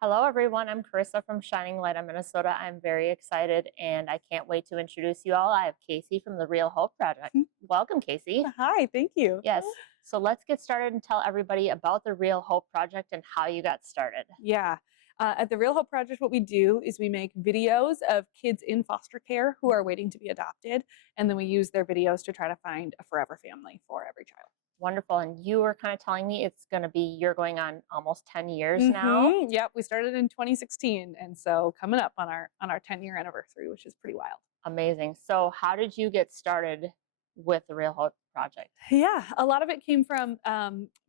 Hello, everyone. I'm Karissa from Shining Light on Minnesota. I'm very excited and I can't wait to introduce you all. I have Kaycee from the Real Hope Project. Welcome, Kaycee. Hi, thank you. Yes. So let's get started and tell everybody about the Real Hope Project and how you got started. Yeah. At the Real Hope Project, what we do is we make videos of kids in foster care who are waiting to be adopted, and then we use their videos to try to find a forever family for every child. Wonderful. And you were kind of telling me it's going to be, you're going on almost 10 years now. Yep, we started in 2016, and so coming up on our 10-year anniversary, which is pretty wild. Amazing. So how did you get started with the Real Hope Project? Yeah, a lot of it came from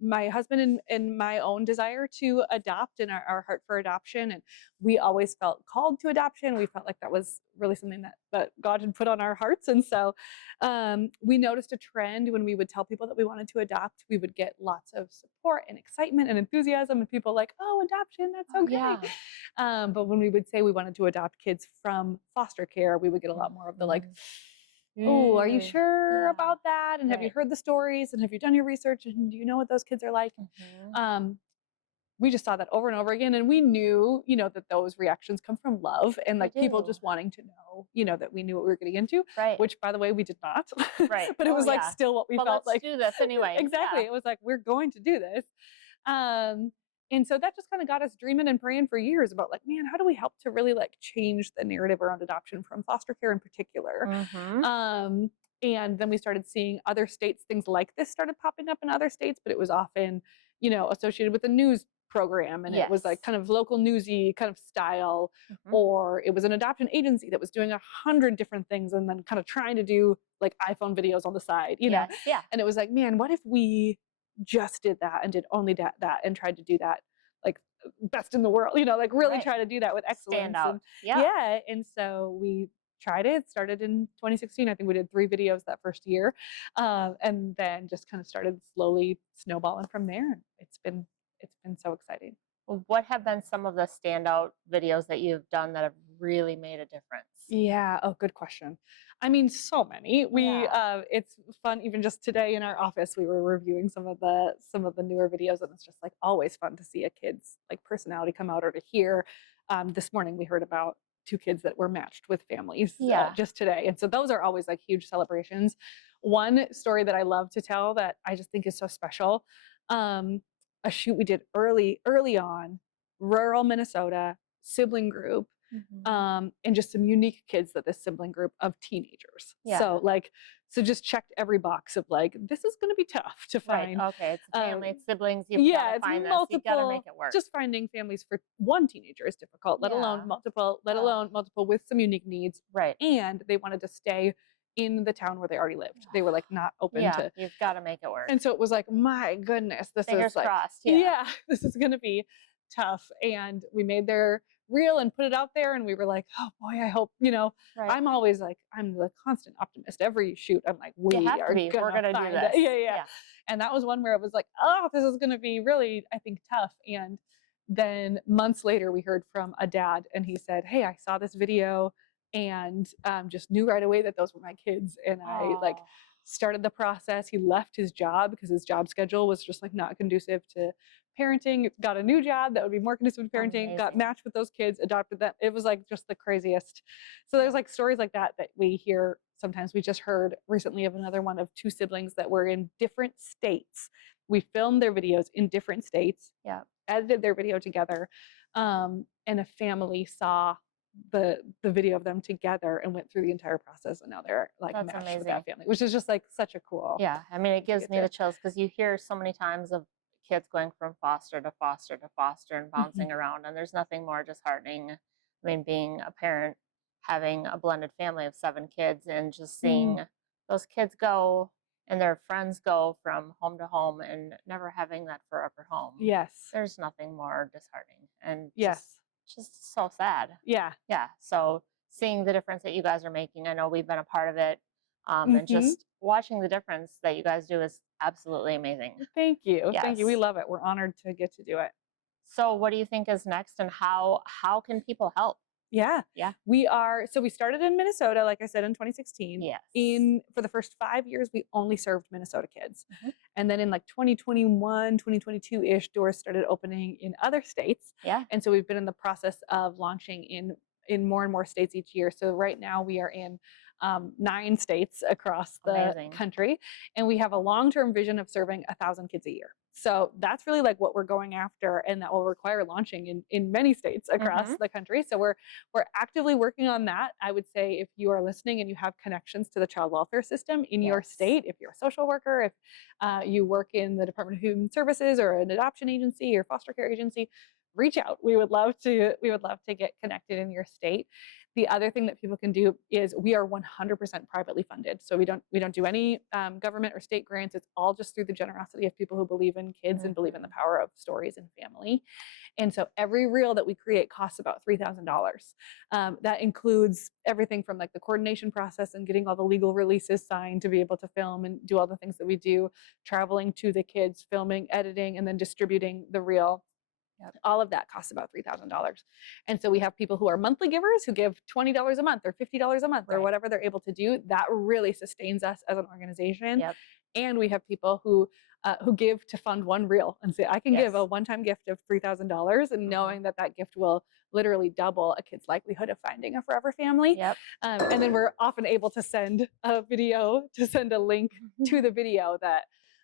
my husband and my own desire to adopt and our heart for adoption. And we always felt called to adoption. We felt like that was really something that God had put on our hearts. And so we noticed a trend when we would tell people that we wanted to adopt, we would get lots of support and excitement and enthusiasm and people like, oh, adoption, that's so great. Yeah. But when we would say we wanted to adopt kids from foster care, we would get a lot more of the like, oh, are you sure about that? And have you heard the stories? And have you done your research? And do you know what those kids are like? We just saw that over and over again. And we knew, that those reactions come from love and like people just wanting to know, that we knew what we were getting into, which by the way, we did not. Right. But it was like still what we felt like. Let's do this anyway. Exactly. It was like, we're going to do this. And so that just kind of got us dreaming and praying for years about like, man, how do we help to really like change the narrative around adoption from foster care in particular? And then we started seeing other states, things like this started popping up in other states, but it was often, associated with a news program and it was like kind of local newsy kind of style, or it was an adoption agency that was doing 100 different things and then kind of trying to do like iPhone videos on the side, know? Yeah. And it was like, man, what if we just did that and did only that and tried to do that like best in the world, like really try to do that with excellence. Stand out. And so we tried it, started in 2016. I think we did 3 videos that first year, and then just kind of started slowly snowballing from there. It's been so exciting. Well, what have been some of the standout videos that you've done that have really made a difference? Yeah. Oh, good question. I mean, so many. It's fun. Even just today in our office, we were reviewing some of the newer videos, and it's just like always fun to see a kid's like personality come out or to hear. This morning we heard about 2 kids that were matched with families just today, and so those are always like huge celebrations. One story that I love to tell that I just think is so special. A shoot we did early on, rural Minnesota, sibling group. And just some unique kids that this sibling group of teenagers. So just checked every box of like, this is going to be tough to find. Okay, it's a family, it's siblings. You've got to find multiple, you've got to make it work. Just finding families for one teenager is difficult, let alone multiple, with some unique needs. Right. And they wanted to stay in the town where they already lived. They were like not open to. You've got to make it work. And so it was like, my goodness, this Fingers is like, crossed. This is going to be tough. And we made their reel and put it out there, and we were like, oh boy, I hope, I'm always like, I'm the constant optimist. Every shoot I'm like, we're gonna do this. Yeah. And that was one where it was like, oh, this is gonna be really, I think, tough. And then months later we heard from a dad, and he said, hey, I saw this video and just knew right away that those were my kids, and I like started the process. He left his job because his job schedule was just like not conducive to parenting, got a new job that would be more conducive to parenting. Amazing. Got matched with those kids, adopted them. It was like just the craziest. So there's like stories like that we hear sometimes. We just heard recently of another one of 2 siblings that were in different states. We filmed their videos in different states, edited their video together, and a family saw the video of them together and went through the entire process, and now they're like matched with that family, which is just like such a cool. Yeah, I mean, it gives me the chills because you hear so many times of kids going from foster to foster to foster and bouncing around, and there's nothing more disheartening. I mean, being a parent, having a blended family of 7 kids, and just seeing those kids go and their friends go from home to home and never having that forever home. Yes, there's nothing more disheartening, and just so sad. Yeah. So seeing the difference that you guys are making, I know we've been a part of it, and just watching the difference that you guys do is absolutely amazing. Thank you. Thank you. We love it. We're honored to get to do it. So what do you think is next, and how can people help? Yeah. Yeah. So we started in Minnesota, like I said, in 2016. Yes. For the first 5 years, we only served Minnesota kids. And then in like 2021, 2022-ish, doors started opening in other states. Yeah. And so we've been in the process of launching in more and more states each year. So right now we are in 9 states across the country. And we have a long-term vision of serving 1,000 kids a year. So that's really like what we're going after, and that will require launching in many states across the country. So we're actively working on that. I would say if you are listening and you have connections to the child welfare system in your state, if you're a social worker, if you work in the Department of Human Services or an adoption agency or foster care agency, reach out. We would love to get connected in your state. The other thing that people can do is we are 100% privately funded. So we don't do any government or state grants. It's all just through the generosity of people who believe in kids and believe in the power of stories and family. And so every reel that we create costs about $3,000. That includes everything from like the coordination process and getting all the legal releases signed to be able to film and do all the things that we do, traveling to the kids, filming, editing, and then distributing the reel. All of that costs about $3,000. And so we have people who are monthly givers who give $20 a month or $50 a month or whatever they're able to do. That really sustains us as an organization. And we have people who give to fund one reel and say, I can give a one-time gift of $3,000, and knowing that that gift will literally double a kid's likelihood of finding a forever family. And then we're often able to send a link to the video that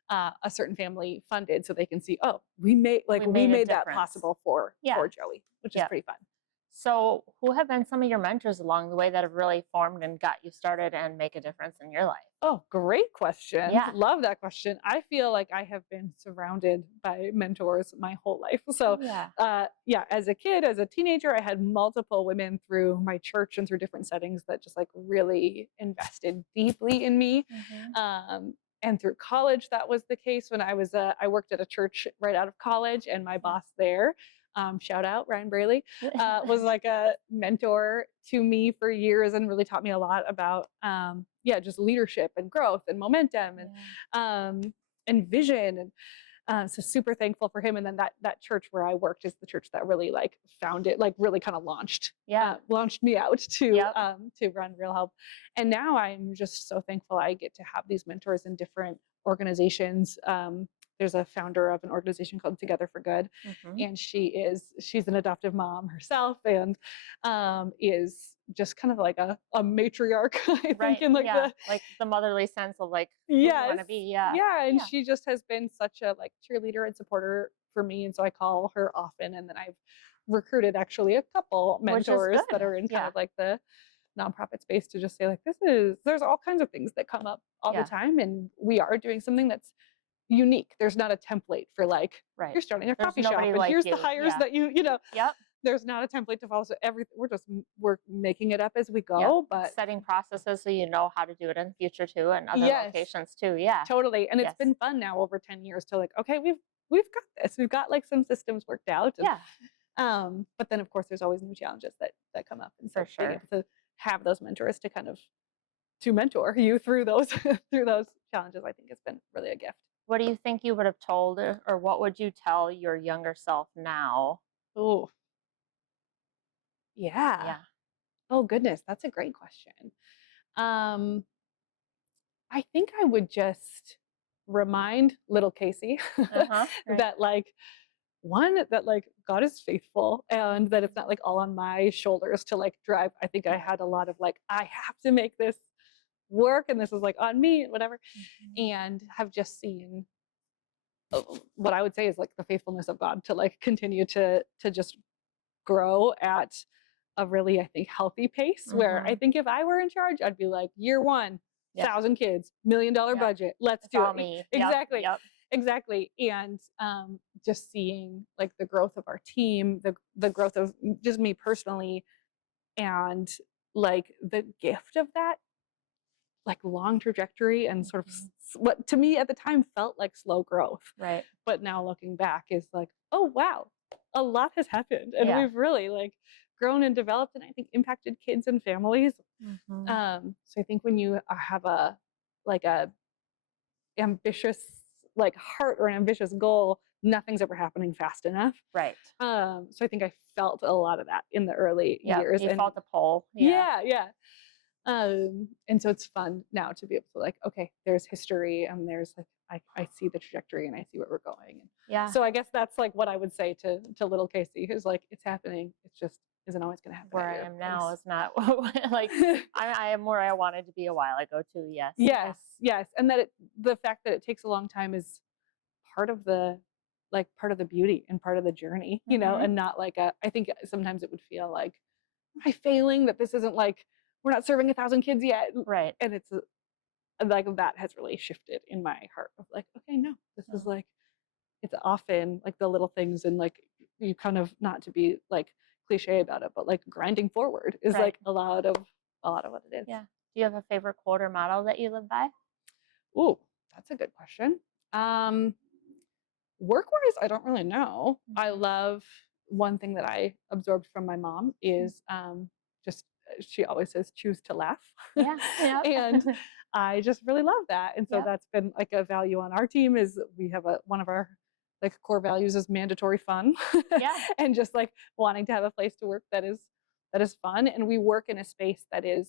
a certain family funded, so they can see, oh, we made that possible for Joey, which is pretty fun. So who have been some of your mentors along the way that have really formed and got you started and make a difference in your life? Oh, great question. Love that question. I feel like I have been surrounded by mentors my whole life. So as a kid, as a teenager, I had multiple women through my church and through different settings that just like really invested deeply in me. And through college, that was the case. When I worked at a church right out of college, and my boss there, shout out Ryan Braley, was like a mentor to me for years and really taught me a lot about just leadership and growth and momentum and vision. And so super thankful for him. And then that church where I worked is the church that really like found it, like really kind of launched me out to run Real Help. And now I'm just so thankful I get to have these mentors in different organizations. There's a founder of an organization called Together for Good, and she's an adoptive mom herself, and is just kind of like a matriarch, I think, in like the motherly sense of like who you want to be. And she just has been such a like cheerleader and supporter for me, and so I call her often. And then I've recruited actually a couple mentors that are in kind of like the nonprofit space to just say like, there's all kinds of things that come up all the time, and we are doing something that's unique. There's not a template for like, you're starting a coffee shop and here's the hires that you know. There's not a template to follow. So we're making it up as we go, but setting processes so you know how to do it in the future too, and other locations too. Totally. And it's been fun now over 10 years to like, okay, we've got this. We've got like some systems worked out. And, but then of course there's always new challenges that come up. And so being able to have those mentors to kind of to mentor you through those challenges, I think has been really a gift. What do you think you would have told, or what would you tell your younger self now? Oh, yeah. Oh goodness, that's a great question. I think I would just remind little Kaycee that like God is faithful, and that it's not like all on my shoulders to like drive. I think I had a lot of like, I have to make this work, and this is like on me, whatever, and have just seen what I would say is like the faithfulness of God to like continue to just grow at a really, I think, healthy pace, where I think if I were in charge, I'd be like, year one, 1,000 kids, $1 million budget, let's do it. Me. Exactly. And just seeing like the growth of our team, the growth of just me personally, and like the gift of that like long trajectory and sort of what to me at the time felt like slow growth. But now looking back is like, oh wow, a lot has happened, and we've really like grown and developed, and I think impacted kids and families. So I think when you have a ambitious like heart or an ambitious goal, nothing's ever happening fast enough. Right. So I think I felt a lot of that in the early years. You felt the pull. Yeah. And so it's fun now to be able to like, okay, there's history and there's like, I see the trajectory and I see where we're going. Yeah. So I guess that's like what I would say to little Kaycee, who's like, it's happening. It's just isn't always going to happen. Where I am now is not like I am where I wanted to be a while ago too. Yes. Yes. And that the fact that it takes a long time is part of the beauty and part of the journey, you know, and not like I think sometimes it would feel like, am I failing that this isn't like, we're not serving 1,000 kids yet. Right. And it's like that has really shifted in my heart of like, okay, no, this is like, it's often like the little things and like you kind of, not to be like cliche about it, but like grinding forward is like a lot of what it is. Yeah. Do you have a favorite quote or motto that you live by? Ooh, that's a good question. Work-wise, I don't really know. I love one thing that I absorbed from my mom is just she always says choose to laugh. Yeah. And I just really love that. And so that's been like a value on our team is we have one of our like core values is mandatory fun. And just like wanting to have a place to work that is fun. And we work in a space that is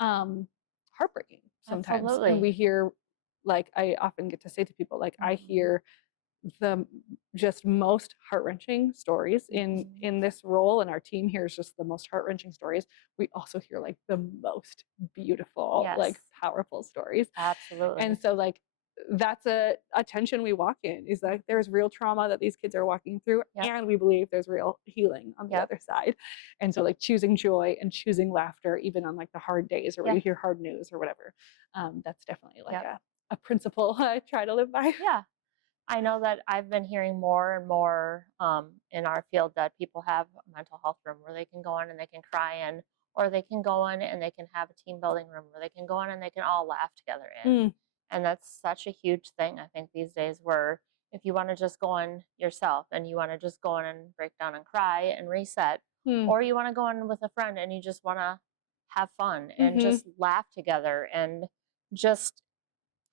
heartbreaking sometimes. Absolutely. And we hear, like I often get to say to people, like I hear the just most heart-wrenching stories in this role, and our team hears just the most heart-wrenching stories. We also hear like the most beautiful, like powerful stories. Absolutely. And so like that's a tension we walk in, is like there's real trauma that these kids are walking through, and we believe there's real healing on the other side. And so like choosing joy and choosing laughter even on like the hard days or when you hear hard news or whatever, that's definitely like a principle I try to live by. I know that I've been hearing more and more in our field that people have a mental health room where they can go in and they can cry in, or they can go in and they can have a team building room where they can go in and they can all laugh together in. And that's such a huge thing, I think, these days, where if you want to just go in yourself and you want to just go in and break down and cry and reset, or you want to go in with a friend and you just want to have fun and just laugh together and just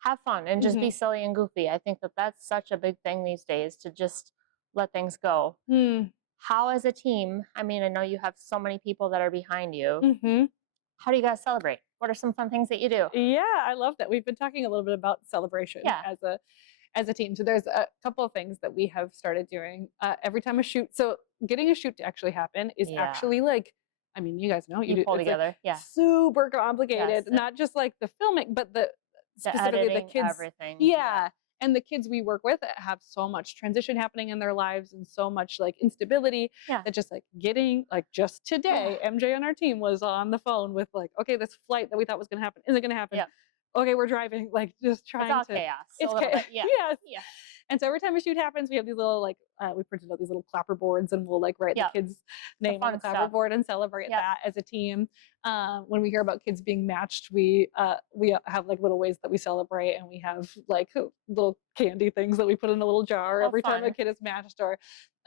have fun and just be silly and goofy. I think that that's such a big thing these days, to just let things go. How, as a team, I mean, I know you have so many people that are behind you. How do you guys celebrate? What are some fun things that you do? Yeah, I love that. We've been talking a little bit about celebration as a team. So there's a couple of things that we have started doing every time a shoot. So getting a shoot to actually happen is actually like, I mean, you guys know you pull together. Like super complicated. Not just like the filming, but specifically editing, the kids, everything. And the kids we work with have so much transition happening in their lives and so much like instability that just like getting like just today, MJ on our team was on the phone with like, okay, this flight that we thought was going to happen isn't going to happen. Okay, we're driving, like just trying it's all chaos. It's chaos. And so every time a shoot happens, we have these little like we printed out these little clapper boards, and we'll like write the kids' name on the clapper board and celebrate that as a team. When we hear about kids being matched, we have like little ways that we celebrate, and we have like little candy things that we put in a little jar every time a kid is matched. Or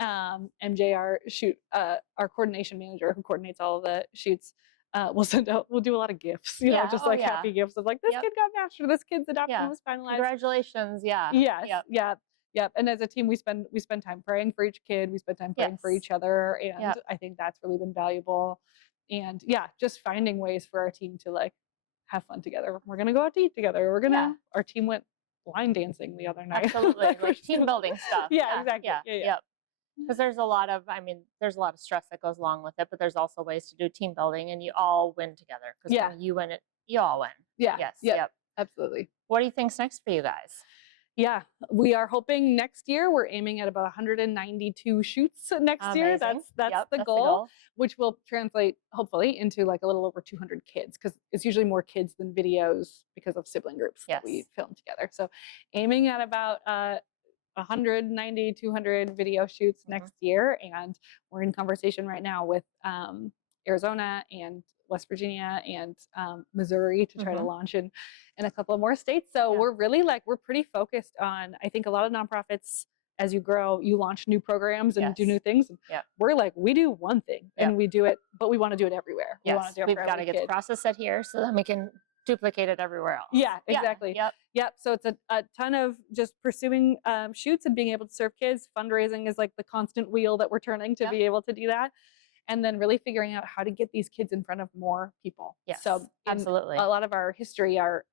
MJ, our coordination manager who coordinates all of the shoots, we'll do a lot of gifts, you know, just like happy gifts of like, this kid got matched, or this kid's adoption was finalized. Congratulations. Yep. And as a team, we spend time praying for each kid. We spend time praying for each other. And I think that's really been valuable. And just finding ways for our team to like have fun together. We're going to go out to eat together. Our team went line dancing the other night. Absolutely. Like team building stuff. Exactly. Yep. Because there's a lot of stress that goes along with it, but there's also ways to do team building, and you all win together. Because when you win it, you all win. Yep. Absolutely. What do you think's next for you guys? Yeah, we are hoping next year. We're aiming at about 192 shoots next year. That's the goal, which will translate hopefully into like a little over 200 kids, because it's usually more kids than videos because of sibling groups that we film together. So aiming at about 190, 200 video shoots next year. And we're in conversation right now with Arizona and West Virginia and Missouri to try to launch in a couple of more states. So we're really we're pretty focused on, I think a lot of nonprofits, as you grow, you launch new programs and do new things. And we're like, we do one thing and we do it, but we want to do it everywhere. We've got to get the process set here so then we can duplicated everywhere else. Yeah, exactly. Yep. Yep. So it's a ton of just pursuing shoots and being able to serve kids. Fundraising is like the constant wheel that we're turning to be able to do that. And then really figuring out how to get these kids in front of more people. Yes, so absolutely. A lot of our history, our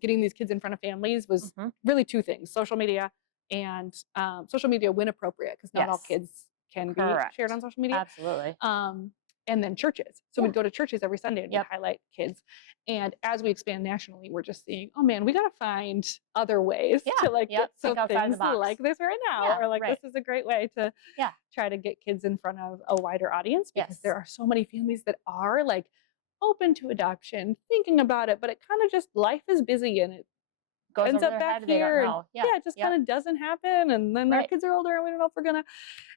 getting these kids in front of families was really two things: social media and social media when appropriate, because not all kids can be shared on social media. Absolutely. And then churches. So we'd go to churches every Sunday and we'd highlight kids. And as we expand nationally, we're just seeing, oh man, we got to find other ways to like get some things like this right now, or like this is a great way to try to get kids in front of a wider audience, because there are so many families that are like open to adoption, thinking about it, but it kind of just, life is busy and it ends up back here. It just kind of doesn't happen. And then our kids are older and we don't know if we're gonna.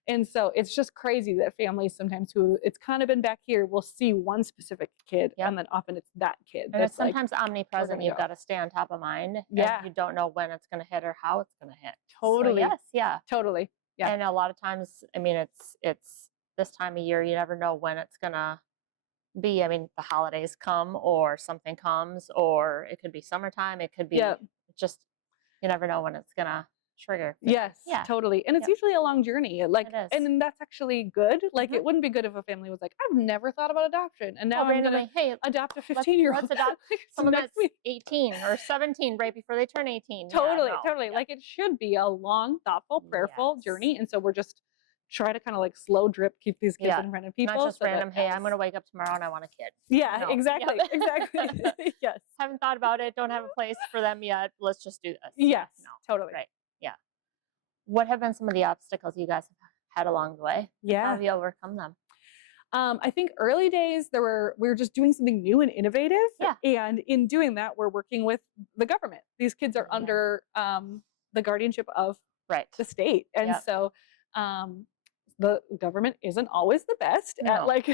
And so it's just crazy that families sometimes who it's kind of been back here will see one specific kid and then often it's that kid. And it's sometimes omnipresent. You've got to stay on top of mind. Yeah. And you don't know when it's going to hit or how it's going to hit. Totally. So yes. Yeah. Totally. Yeah. And a lot of times, I mean, it's this time of year, you never know when it's going to be. I mean, the holidays come or something comes, or it could be summertime. It could be just, you never know when it's going to trigger. Yes, totally. And it's usually a long journey. Like, and that's actually good. Like, it wouldn't be good if a family was like, I've never thought about adoption, and now I'm gonna adopt a 15-year-old. Let's adopt someone that's 18 or 17 right before they turn 18. Totally, totally. Like, it should be a long, thoughtful, prayerful journey. And so we're just try to kind of like slow drip, keep these kids in front of people. Not just random, hey, I'm gonna wake up tomorrow and I want a kid. Yeah, exactly. Exactly. Yes. Haven't thought about it, don't have a place for them yet. Let's just do this. Yes. Totally. Right. Yeah. What have been some of the obstacles you guys have had along the way? Yeah. How have you overcome them? I think early days we were just doing something new and innovative. Yeah. And in doing that, we're working with the government. These kids are under the guardianship of the state. And so the government isn't always the best at like,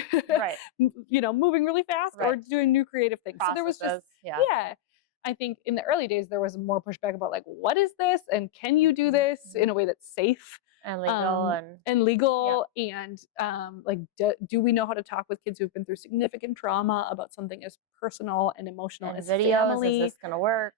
you know, moving really fast or doing new creative things. Processes, so there was just, I think in the early days, there was more pushback about like, what is this? And can you do this in a way that's safe? And legal and legal and like do we know how to talk with kids who've been through significant trauma about something as personal and emotional as videos? Family? Is this going to work?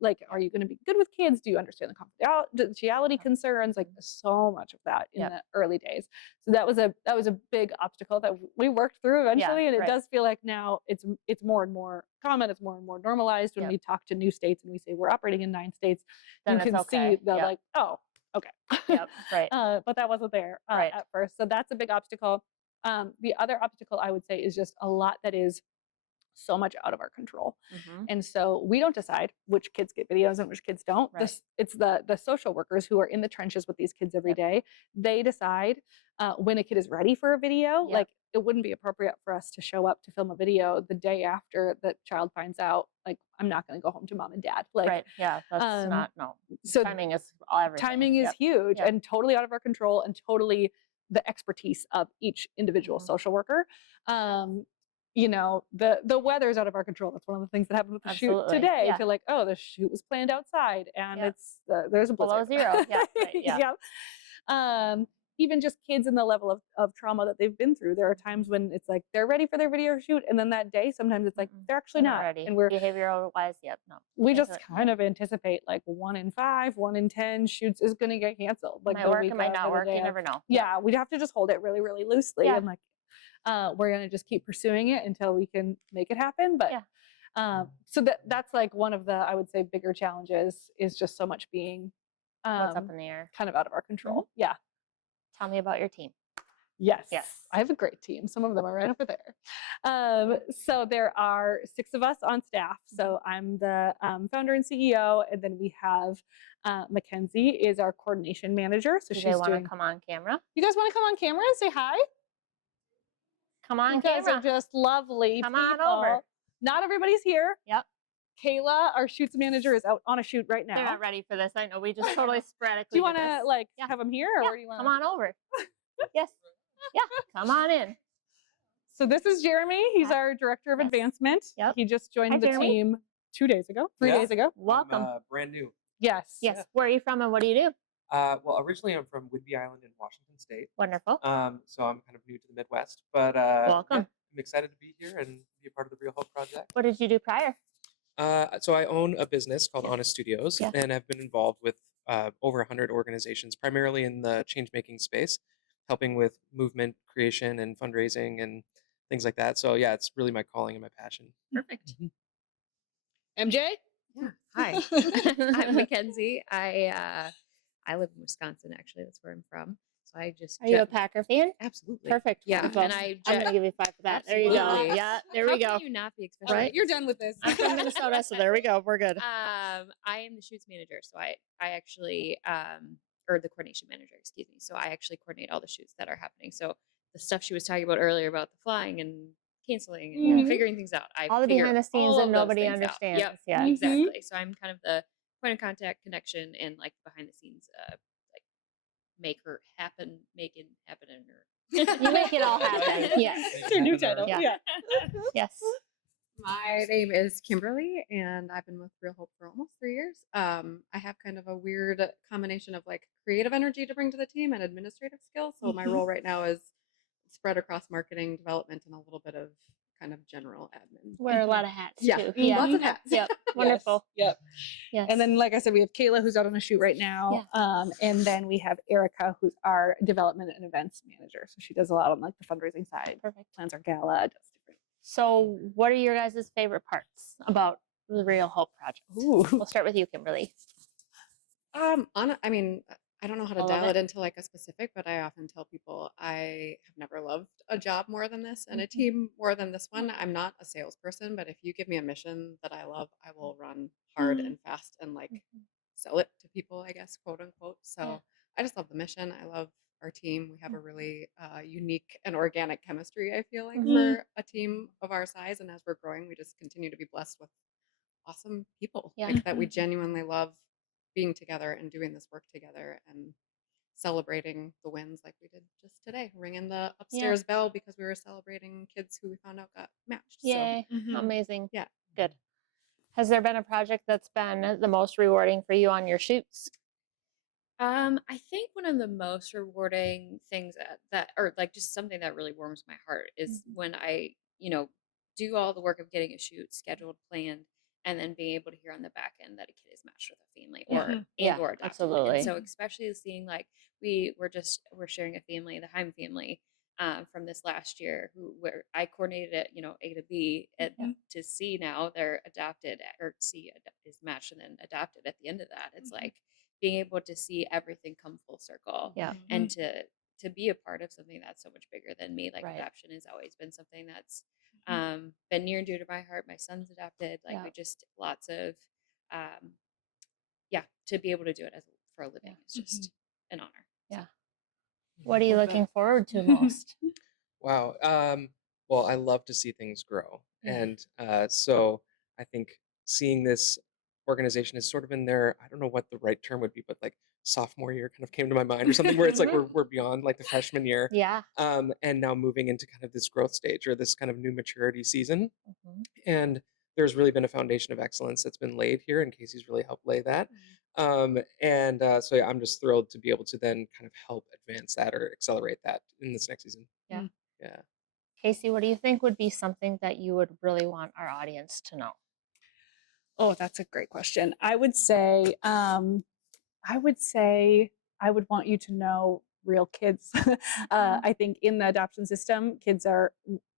Like, are you going to be good with kids? Do you understand the confidentiality concerns? Like, so much of that in the early days. So that was a big obstacle that we worked through eventually, and it does feel like now it's more and more common. It's more and more normalized when we talk to new states and we say we're operating in 9 states. Then you can see the like, oh. Okay. But that wasn't there at first. So that's a big obstacle. The other obstacle I would say is just a lot that is so much out of our control. And so we don't decide which kids get videos and which kids don't. It's the social workers who are in the trenches with these kids every day. They decide when a kid is ready for a video. Like, it wouldn't be appropriate for us to show up to film a video the day after the child finds out, like, I'm not going to go home to mom and dad. Like, that's not, so timing is everything. Timing is huge and totally out of our control, and totally the expertise of each individual social worker. You know, the weather's out of our control. That's one of the things that happened with the shoot today. To like, oh, the shoot was planned outside and it's there's a blizzard. Below zero. Even just kids and the level of trauma that they've been through. There are times when it's like they're ready for their video shoot, and then that day sometimes it's like they're actually not ready. And we're behavioral wise, we just kind of anticipate like 1 in 5, 1 in 10 shoots is going to get canceled. Like, might work, it might not work. You never know. Yeah, we'd have to just hold it really, really loosely and like. We're going to just keep pursuing it until we can make it happen. But so that's like one of the, I would say, bigger challenges is just so much being what's up in the air, kind of out of our control. Yeah. Tell me about your team. Yes. I have a great team. Some of them are right over there. So there are 6 of us on staff. So I'm the founder and CEO, and then we have MacKenzie is our coordination manager. So she's want to come on camera. You guys want to come on camera and say hi? Come on, you guys are just lovely. Come on over. Not everybody's here. Yep. Kayla, our shoots manager, is out on a shoot right now. They're not ready for this. I know. We just totally sporadically. Do you want to like have them here, or do you want? Come on over. Yes. Yeah. Come on in. So this is Jeremy. He's our director of advancement. Yep. He just joined the team 2 days ago, 3 days ago. Welcome. I'm, brand new. Yes. Yes. Where are you from, and what do you do? Well, originally I'm from Whidbey Island in Washington State. Wonderful. So I'm kind of new to the Midwest, but welcome. I'm excited to be here and be a part of the Real Hope Project. What did you do prior? So I own a business called Honest Studios, Yeah. and I've been involved with over 100 organizations, primarily in the change-making space, helping with movement creation and fundraising and things like that. So yeah, it's really my calling and my passion. Perfect. MJ? Yeah. Hi. I'm MacKenzie. I live in Wisconsin, actually. That's where I'm from. So I just Are you a Packer fan? absolutely Perfect. Yeah. Wonderful. And I'm gonna give you 5 for that. There you go. Absolutely. Yeah, there How we go. Can you not be especially Right? You're done with this. I'm from Minnesota, so there we go. We're good. I am the shoots manager. So I actually or the coordination manager, excuse me. So I actually coordinate all the shoots that are happening. So the stuff she was talking about earlier about the flying and canceling and figuring things out. I All the figure behind the scenes all that of those nobody things out. understands. Yep. Yeah. Exactly. So I'm kind of the point of contact, connection, and like behind the scenes, like make it happen, or You make it all happen. Yes. It's your new title. Yeah. Yeah. Yes. My name is Kimberly, and I've been with Real Hope for almost 3 years. I have kind of a weird combination of like creative energy to bring to the team and administrative skills. So my role right now is spread across marketing, development, and a little bit of kind of general admin. Wear a lot of hats Yeah, too. lots of hats. Yep. Wonderful. Yep. Yes. And then, like I said, we have Kayla, who's out on a shoot right now. And then we have Erica, who's our development and events manager. So she does a lot on like the fundraising side. Perfect. Plans our gala, does different. So, what are your guys' favorite parts about the Real Hope Project? Ooh. We'll start with you, Kimberly. I mean, I don't know how to All of dial it. it into like a specific, but I often tell people I have never loved a job more than this and a team more than this one. I'm not a salesperson, but if you give me a mission that I love, I will run hard and fast and like sell it to people, I guess, quote unquote. So I just love the mission. I love our team. We have a really unique and organic chemistry, I feel like, for a team of our size. And as we're growing, we just continue to be blessed with awesome people like that we genuinely love being together and doing this work together and celebrating the wins like we did just today, ringing the upstairs bell because we were celebrating kids who we found out got matched. Yay. So, Amazing. Yeah. Good. Has there been a project that's been the most rewarding for you on your shoots? I think one of the most rewarding things that or like just something that really warms my heart is when I, do all the work of getting a shoot scheduled, planned, and then being able to hear on the back end that a kid is matched with a family or adopted. Absolutely. And so especially seeing like we're sharing a family, the Heim family, from this last year where I coordinated it, A to B to see now they're adopted or C is matched and then adopted at the end of that. It's like being able to see everything come full circle and to be a part of something that's so much bigger than me. Like adoption has always been something that's been near and dear to my heart. My son's adopted. Like we just lots of to be able to do it for a living is just an honor. Yeah. What are you looking forward to most? Wow. Well, I love to see things grow. And so I think seeing this organization is sort of in their, I don't know what the right term would be, but like sophomore year kind of came to my mind or something where it's like we're beyond like the freshman year. Yeah. And now moving into kind of this growth stage or this kind of new maturity season. And there's really been a foundation of excellence that's been laid here, and Kaycee's really helped lay that. So yeah, I'm just thrilled to be able to then kind of help advance that or accelerate that in this next season. Yeah. Yeah. Kaycee, what do you think would be something that you would really want our audience to know? Oh, that's a great question. I would say I would want you to know real kids. I think in the adoption system, kids are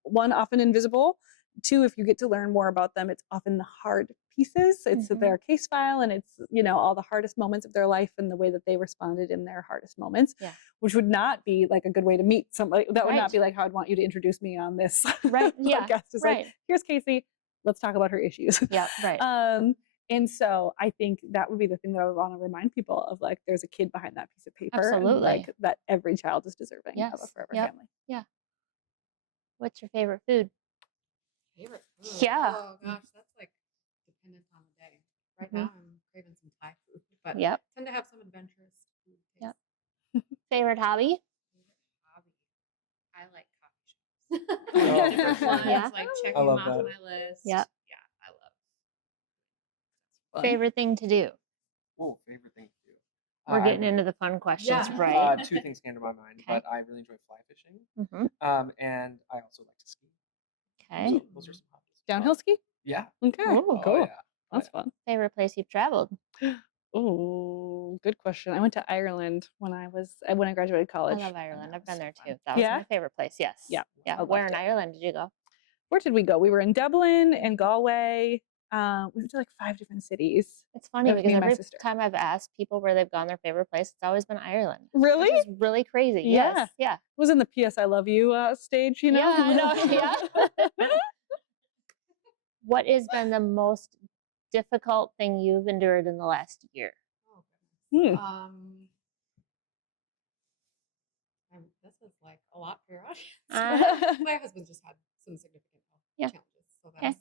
one, often invisible. Two, if you get to learn more about them, it's often the hard pieces. It's their case file and it's, all the hardest moments of their life and the way that they responded in their hardest moments, which would not be like a good way to meet somebody. That would not be like how I'd want you to introduce me on this podcast. It's like, here's Kaycee, let's talk about her issues. Yeah, right. And so I think that would be the thing that I would want to remind people of, like, there's a kid behind that piece of paper. Absolutely. And, like, that every child is deserving of a forever family. Yeah. What's your favorite food? Favorite food? Yeah. Oh gosh, that's like dependent on the day. Right now I'm craving some Thai food, but I tend to have some adventurous food. Favorite hobby? Hobby. I like coffee shops. Different ones, Yeah. like checking I them love off that. my list. Yeah. Yeah, I love. Favorite thing to do? Oh, favorite thing to do. We're getting into the fun questions, Yeah. right? Two things came to my mind, but I really enjoy fly fishing. Mhm. And I also like to ski. Okay. Those are some hobbies. Downhill ski? Yeah. Okay. Oh, Cool. yeah. That's fun. Favorite place you've traveled? Oh, good question. I went to Ireland when I graduated college. I love Ireland. I've been there too. fun. That was Yeah? my favorite place. Yes. Yeah, Yeah. I Where loved in it. Ireland did you go? Where did we go? We were in Dublin and Galway. We went to like 5 different cities. It's funny With me because and my every sister. time I've asked people where they've gone their favorite place, it's always been Ireland. Really? Which is really crazy. Yeah. Yes. Yeah. It was in the P.S. I love you stage, you know? Yeah, I know. Yeah. What has been the most difficult thing you've endured in the last year? Oh, goodness. Hmm. This is like a lot for your audience. Uh-huh. My husband just had some significant health Yeah. challenges, so that's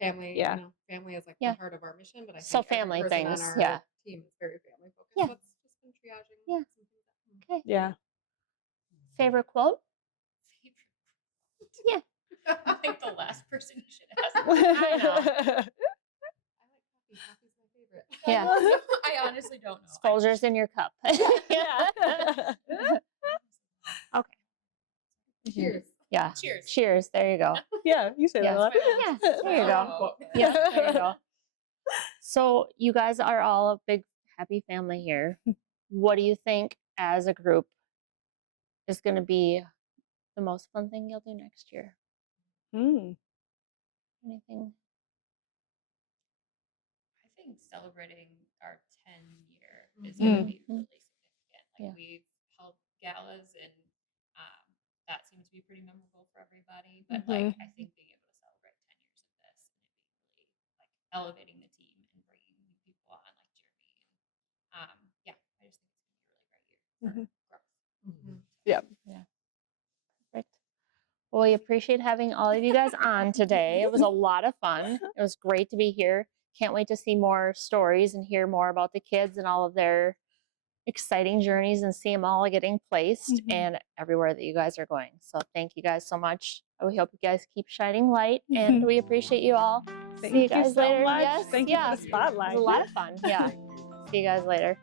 family. Yeah. You know, family is like Yeah. the heart of our mission, but I So think every family person things, on our yeah. team is very family focused. Yeah. So it's just been triaging. Yeah. some things that- Okay. Yeah. Favorite quote? Yeah. I think the last person you should ask. I know. I like coffee. Coffee's my favorite. Yeah. I honestly don't know. Folgers in your cup. Yeah. Okay. Cheers. Yeah. Cheers. Cheers. There you go. Yeah, you say that a lot. Yeah. There you go. Oh. Yeah. There you go. So you guys are all a big happy family here. What do you think as a group is going to be the most fun thing you'll do next year? Anything? I think celebrating our 10-year is going to be Mhm. really significant. Like Yeah. we've held galas and that seems to be pretty memorable for everybody. But like I think being able to celebrate 10 years of this and it being really like elevating the team and bringing new people on like Jeremy and yeah, I just think it's going to be a really great year for growth. Yeah. Perfect. Well, we appreciate having all of you guys on today. It was a lot of fun. It was great to be here. Can't wait to see more stories and hear more about the kids and all of their exciting journeys and see them all getting placed and everywhere that you guys are going. So thank you guys so much. We hope you guys keep shining light and we appreciate you all. Thank See you guys so later. much. Yes. Thank you for the spotlight. It was a lot of fun. Yeah. See you guys later.